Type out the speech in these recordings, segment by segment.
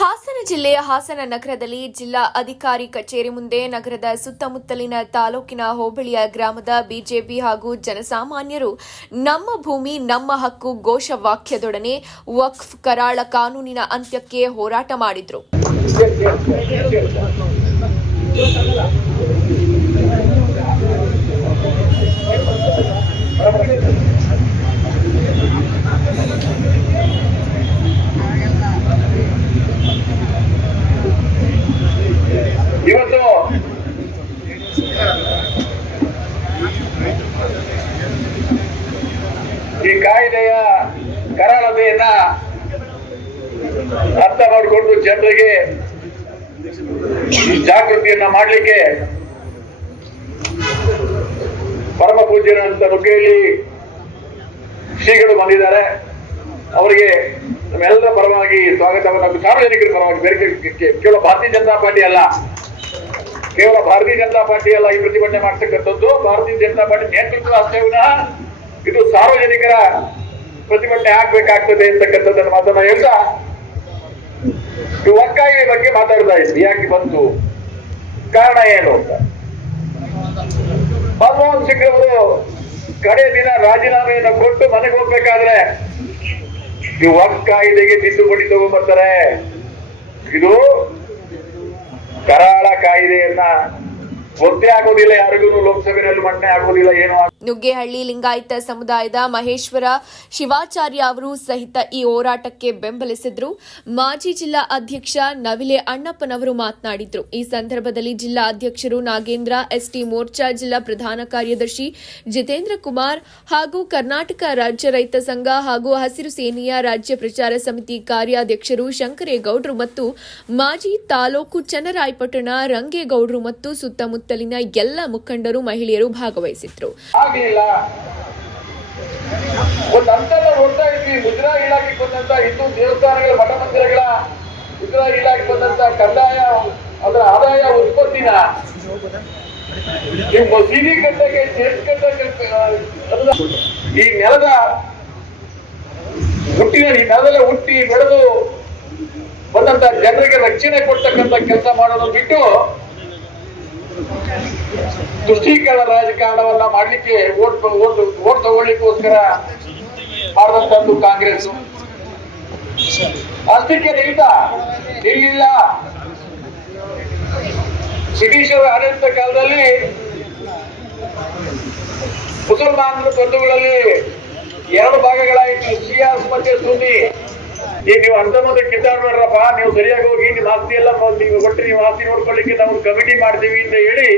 ಹಾಸನ ಜಿಲ್ಲೆಯ ಹಾಸನ ನಗರದಲ್ಲಿ ಜಿಲ್ಲಾ ಅಧಿಕಾರಿ ಕಚೇರಿ ಮುಂದೆ ನಗರದ ಸುತ್ತಮುತ್ತಲಿನ ತಾಲೂಕಿನ ಹೋಬಳಿಯ ಗ್ರಾಮದ ಬಿಜೆಪಿ ಹಾಗೂ ಜನಸಾಮಾನ್ಯರು ನಮ್ಮ ಭೂಮಿ ನಮ್ಮ ಹಕ್ಕು ಘೋಷವಾಕ್ಯದೊಡನೆ ವಕ್ಫ್ ಕರಾಳ ಕಾನೂನಿನ ಅಂತ್ಯಕ್ಕೆ ಹೋರಾಟ ಮಾಡಿದ್ರು. ಇವತ್ತು ಈ ಕಾಯ್ದೆಯ ಕರಾಳತೆಯನ್ನ ಅರ್ಥ ಮಾಡಿಕೊಂಡು ಜನರಿಗೆ ಜಾಗೃತಿಯನ್ನ ಮಾಡಲಿಕ್ಕೆ ಪರಮ ಪೂಜ್ಯರಂತ ನುಗ್ಗೇಲಿ ಶ್ರೀಗಳು ಬಂದಿದ್ದಾರೆ. ಅವರಿಗೆ ನಮ್ಮೆಲ್ಲರ ಪರವಾಗಿ ಸ್ವಾಗತವನ್ನು, ಸಾರ್ವಜನಿಕರ ಪರವಾಗಿ, ಬೇರೆ ಕೇವಲ ಭಾರತೀಯ ಜನತಾ ಪಾರ್ಟಿ ಅಲ್ಲ, ಈ ಪ್ರತಿಭಟನೆ ಮಾಡ್ತಕ್ಕಂಥದ್ದು ಭಾರತೀಯ ಜನತಾ ಪಾರ್ಟಿ ನೇತೃತ್ವ ಅಷ್ಟೇ ವಿನಃ ಇದು ಸಾರ್ವಜನಿಕರ ಪ್ರತಿಭಟನೆ ಆಗ್ಬೇಕಾಗ್ತದೆ ಅಂತಕ್ಕಂಥದ್ದನ್ನು ಮಾತನ್ನ ಹೇಳ್ತಾ ಈ ಒಕ್ಕಾಗಿ ಬಗ್ಗೆ ಮಾತಾಡ್ತಾ ಇದ್ವಿ. ಯಾಕೆ ಬಂತು, ಕಾರಣ ಏನು ಅಂತ. ಮನಮೋಹನ್ ಸಿಂಗ್ ಅವರು ಕಡೆ ದಿನ ರಾಜೀನಾಮೆಯನ್ನು ಕೊಟ್ಟು ಮನೆಗೆ ಹೋಗ್ಬೇಕಾದ್ರೆ ಈ ವಕ್ಫ್ ಕಾಯ್ದೆಗೆ ತಿದ್ದುಪಡಿ ತಗೊಂಡ್ಬರ್ತಾರೆ. ಇದು ಕರಾಳ ಕಾಯ್ದೆಯನ್ನ ಒತ್ತೆ ಆಗೋದಿಲ್ಲ, ಯಾರಿಗೂ ಲೋಕಸಭೆಯಲ್ಲಿ ಮಂಡನೆ ಆಗೋದಿಲ್ಲ, ಏನು. ನುಗ್ಗೇಹಳ್ಳಿ ಲಿಂಗಾಯತ ಸಮುದಾಯದ ಮಹೇಶ್ವರ ಶಿವಾಚಾರ್ಯ ಅವರು ಸಹಿತ ಈ ಹೋರಾಟಕ್ಕೆ ಬೆಂಬಲಿಸಿದ್ರು. ಮಾಜಿ ಜಿಲ್ಲಾ ಅಧ್ಯಕ್ಷ ನವಿಲೆ ಅಣ್ಣಪ್ಪನವರು ಮಾತನಾಡಿದ್ರು. ಈ ಸಂದರ್ಭದಲ್ಲಿ ಜಿಲ್ಲಾ ಅಧ್ಯಕ್ಷರು ನಾಗೇಂದ್ರ, ಎಸ್ಟಿ ಮೋರ್ಚಾ ಜಿಲ್ಲಾ ಪ್ರಧಾನ ಕಾರ್ಯದರ್ಶಿ ಜಿತೇಂದ್ರ ಕುಮಾರ್ ಹಾಗೂ ಕರ್ನಾಟಕ ರಾಜ್ಯ ರೈತ ಸಂಘ ಹಾಗೂ ಹಸಿರು ಸೇನೆಯ ರಾಜ್ಯ ಪ್ರಚಾರ ಸಮಿತಿ ಕಾರ್ಯಾಧ್ಯಕ್ಷರು ಶಂಕರೇಗೌಡರು ಮತ್ತು ಮಾಜಿ ತಾಲೂಕು ಚನ್ನರಾಯಪಟ್ಟಣ ರಂಗೇಗೌಡರು ಮತ್ತು ಸುತ್ತಮುತ್ತಲಿನ ಎಲ್ಲ ಮುಖಂಡರು, ಮಹಿಳೆಯರು ಭಾಗವಹಿಸಿದ್ರು. ಇಲ್ಲ, ಒಂದು ಹಂತದ ನೋಡ್ತಾ ಇದ್ವಿ. ಮುಜರಾಯಿ ಇಲಾಖೆಗೆ ಬಂದಂತ ಹಿಂದೂ ದೇವಸ್ಥಾನಗಳ, ಮಠ ಮಂದಿರಗಳ ಮುಜರಾಯಿ ಇಲಾಖೆ ಬಂದಂತ ಕಂದಾಯ, ಅದರ ಆದಾಯ ಉತ್ಪತ್ತಿನ ಈ ಮಸೀದಿ ಕಟ್ಟಕ್ಕೆ, ಚರ್ಚ್ ಕಟ್ಟಕ್ಕೆ, ಈ ನೆಲದ ಹುಟ್ಟಿನಲ್ಲಿ, ನೆಲದಲ್ಲೇ ಹುಟ್ಟಿ ಬೆಳೆದು ಬಂದಂತ ಜನರಿಗೆ ರಕ್ಷಣೆ ಕೊಡ್ತಕ್ಕಂಥ ಕೆಲಸ ಮಾಡೋದು ಬಿಟ್ಟು ತುಷ್ಟೀಕರಣ ರಾಜಕಾರಣವನ್ನ ಮಾಡ್ಲಿಕ್ಕೆ ಓಟ್ ತಗೊಳ್ಳಿಕ್ಕೋಸ್ಕರ ಮಾಡಿದಂತದ್ದು ಕಾಂಗ್ರೆಸ್. ಅಷ್ಟಕ್ಕೆ ನಿಲ್ಲಿಲ್ಲ. ಬ್ರಿಟಿಷರ ಆಡಳಿತ ಕಾಲದಲ್ಲಿ ಮುಸಲ್ಮಾನರ ಬಂಧುಗಳಲ್ಲಿ ಎರಡು ಭಾಗಗಳಾಯಿತು, ಶಿಯಾಸ್ ಮತ್ತೆ ಸುನ್ನಿ. ಈಗ ನೀವು ಅರ್ಧ ಮುಂದೆ ಕಿತ್ತಾಡ್ಬೇಡ್ರಪ್ಪ, ನೀವು ಸರಿಯಾಗಿ ಹೋಗಿ ನಿಮ್ಮ ಆಸ್ತಿ ಎಲ್ಲ ನೀವು ಒಟ್ಟು ನೀವು ಆಸ್ತಿ ನೋಡ್ಕೊಳ್ಳಿಕ್ಕೆ ನಾವು ಕಮಿಟಿ ಮಾಡ್ತೀವಿ ಅಂತ ಹೇಳಿ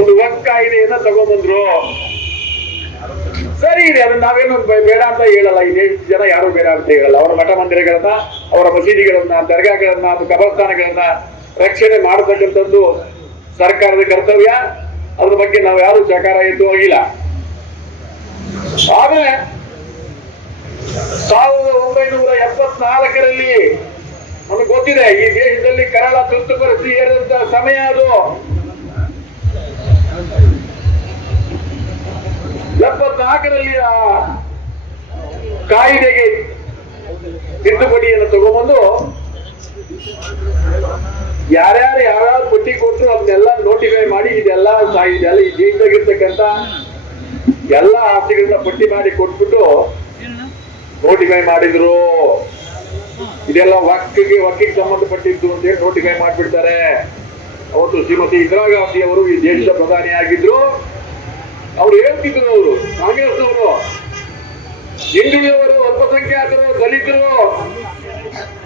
ಒಂದು ವಕ್ಫ್ ಕಾಯ್ದೆಯನ್ನ ತಗೊಂಡ್ಬಂದ್ರು. ಸರಿ ಇದೆ, ಅದನ್ನ ನಾವೇನು ಬೇಡ ಅಂತ ಹೇಳಲ್ಲ. ಈ ದೇಶದ ಜನ ಯಾರು ಬೇಡ ಅಂತ ಹೇಳಲ್ಲ. ಅವರ ಮಠ ಮಂದಿರಗಳನ್ನ, ಅವರ ಮಸೀದಿಗಳನ್ನ, ದರ್ಗಾಗಳನ್ನ, ಕಬರಸ್ಥಾನಗಳನ್ನ ರಕ್ಷಣೆ ಮಾಡತಕ್ಕಂಥದ್ದು ಸರ್ಕಾರದ ಕರ್ತವ್ಯ. ಅದ್ರ ಬಗ್ಗೆ ನಾವು ಯಾರು ಸಹಕಾರ ಎತ್ತುವಾಗಿಲ್ಲ. ಆಮೇಲೆ 1974ರಲ್ಲಿ ನಮಗೆ ಗೊತ್ತಿದೆ, ಈ ದೇಶದಲ್ಲಿ ಕರಾಳ ತುರ್ತು ಪರಿಸ್ಥಿತಿ ಏರಿದಂತ ಸಮಯ ಅದು. 74ರಲ್ಲಿ ಆ ಕಾಯ್ದೆಗೆ ತಿದ್ದುಪಡಿಯನ್ನು ತಗೊಂಡ್ಬಂದು ಯಾರ್ಯಾರು ಪಟ್ಟಿ ಕೊಟ್ಟರು ಅದನ್ನೆಲ್ಲ ನೋಟಿಫೈ ಮಾಡಿ ಇದೆಲ್ಲ ಈ ದೇಶದಾಗಿರ್ತಕ್ಕಂಥ ಎಲ್ಲ ಆಸ್ತಿಗಳನ್ನ ಪಟ್ಟಿ ಮಾಡಿ ಕೊಟ್ಬಿಟ್ಟು ನೋಟಿಫೈ ಮಾಡಿದ್ರು. ಇದೆಲ್ಲ ವಕ್ಕಿಗೆ ಸಂಬಂಧಪಟ್ಟಿದ್ದು ಅಂತ ಹೇಳಿ ನೋಟಿಫೈ ಮಾಡ್ಬಿಡ್ತಾರೆ. ಅವತ್ತು ಶ್ರೀಮತಿ ಇಂದಿರಾ ಗಾಂಧಿ ಅವರು ಈ ದೇಶದ ಪ್ರಧಾನಿ ಆಗಿದ್ರು. ಅವ್ರು ಹೇಳ್ತಿದ್ರು, ಅವರು ಕಾಂಗ್ರೆಸ್ ಅವರು, ಹಿಂದುಳಿದವರು, ಅಲ್ಪಸಂಖ್ಯಾತರು, ದಲಿತರು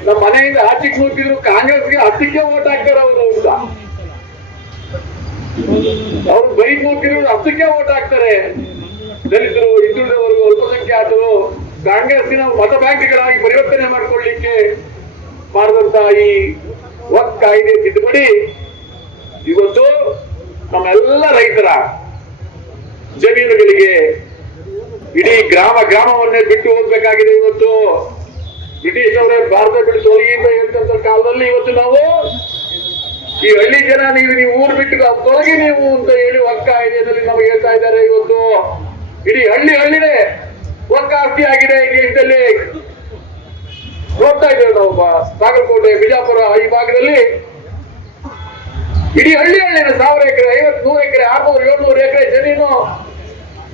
ನಮ್ಮ ಮನೆಯಿಂದ ಆಚೆಗೆ ನೂಕಿದ್ರು ಕಾಂಗ್ರೆಸ್ಗೆ 10ಕ್ಕೆ ವೋಟ್ ಹಾಕ್ತಾರೆ ಅವರು ಅಂತ. ಅವ್ರು ಬೈಕ್ ನೂಕಿದ್ರು 10ಕ್ಕೆ ವೋಟ್ ಹಾಕ್ತಾರೆ. ದಲಿತರು, ಹಿಂದುಳಿದವರು, ಅಲ್ಪಸಂಖ್ಯಾತರು ಕಾಂಗ್ರೆಸ್ಸಿನ ಮತ ಬ್ಯಾಂಕ್ಗಳಾಗಿ ಪರಿವರ್ತನೆ ಮಾಡಿಕೊಳ್ಳಿಕ್ಕೆ ಮಾಡಿದಂತ ಈ ವಕ್ಫ್ ಕಾಯ್ದೆ ತಿದ್ದುಪಡಿ ಇವತ್ತು ನಮ್ಮೆಲ್ಲ ರೈತರ ಜಮೀನುಗಳಿಗೆ ಇಡೀ ಗ್ರಾಮವನ್ನೇ ಬಿಟ್ಟು ಹೋಗ್ಬೇಕಾಗಿದೆ. ಇವತ್ತು ಬ್ರಿಟಿಷ್ ಅವರೇ ಭಾರತ ಬಿಟ್ಟು ತೊಲಗಿ ಅಂತ ಹೇಳ್ತಂತ ಕಾಲದಲ್ಲಿ ಇವತ್ತು ನಾವು ಈ ಹಳ್ಳಿ ಜನ ನೀವು ಊರು ಬಿಟ್ಟು ತೊಲಗಿ ನೀವು ಅಂತ ಹೇಳಿ ವಕ್ಫ್ ಕಾಯ್ದೆಯಲ್ಲಿ ನಮಗೆ ಹೇಳ್ತಾ ಇದ್ದಾರೆ. ಇವತ್ತು ಇಡೀ ಹಳ್ಳಿನೇ ವಕ್ಫ್ ಆಸ್ತಿ ಆಗಿದೆ ಈ ದೇಶದಲ್ಲಿ. ನೋಡ್ತಾ ಇದ್ದೇವೆ ನಾವು ಬಾಗಲಕೋಟೆ, ಬಿಜಾಪುರ ಈ ಭಾಗದಲ್ಲಿ ಇಡೀ ಹಳ್ಳಿನ 1000 ಎಕರೆ, 50, 100 ಎಕರೆ, 600, 700 ಎಕರೆ ಜಮೀನು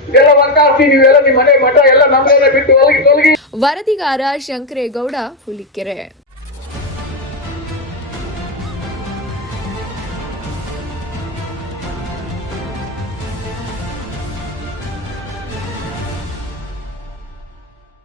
ಇದೆಲ್ಲ ವಕ್ಫ್ ಆಸ್ತಿ. ನೀವೆಲ್ಲ ನಿಮ್ಮ ಮನೆ ಮಠ ಎಲ್ಲ ನಮ್ಮೆಲ್ಲ ಬಿಟ್ಟು ತೊಲಗಿ. ವರದಿಗಾರ ಶಂಕರೇಗೌಡ ಹುಲಿಕೆರೆ.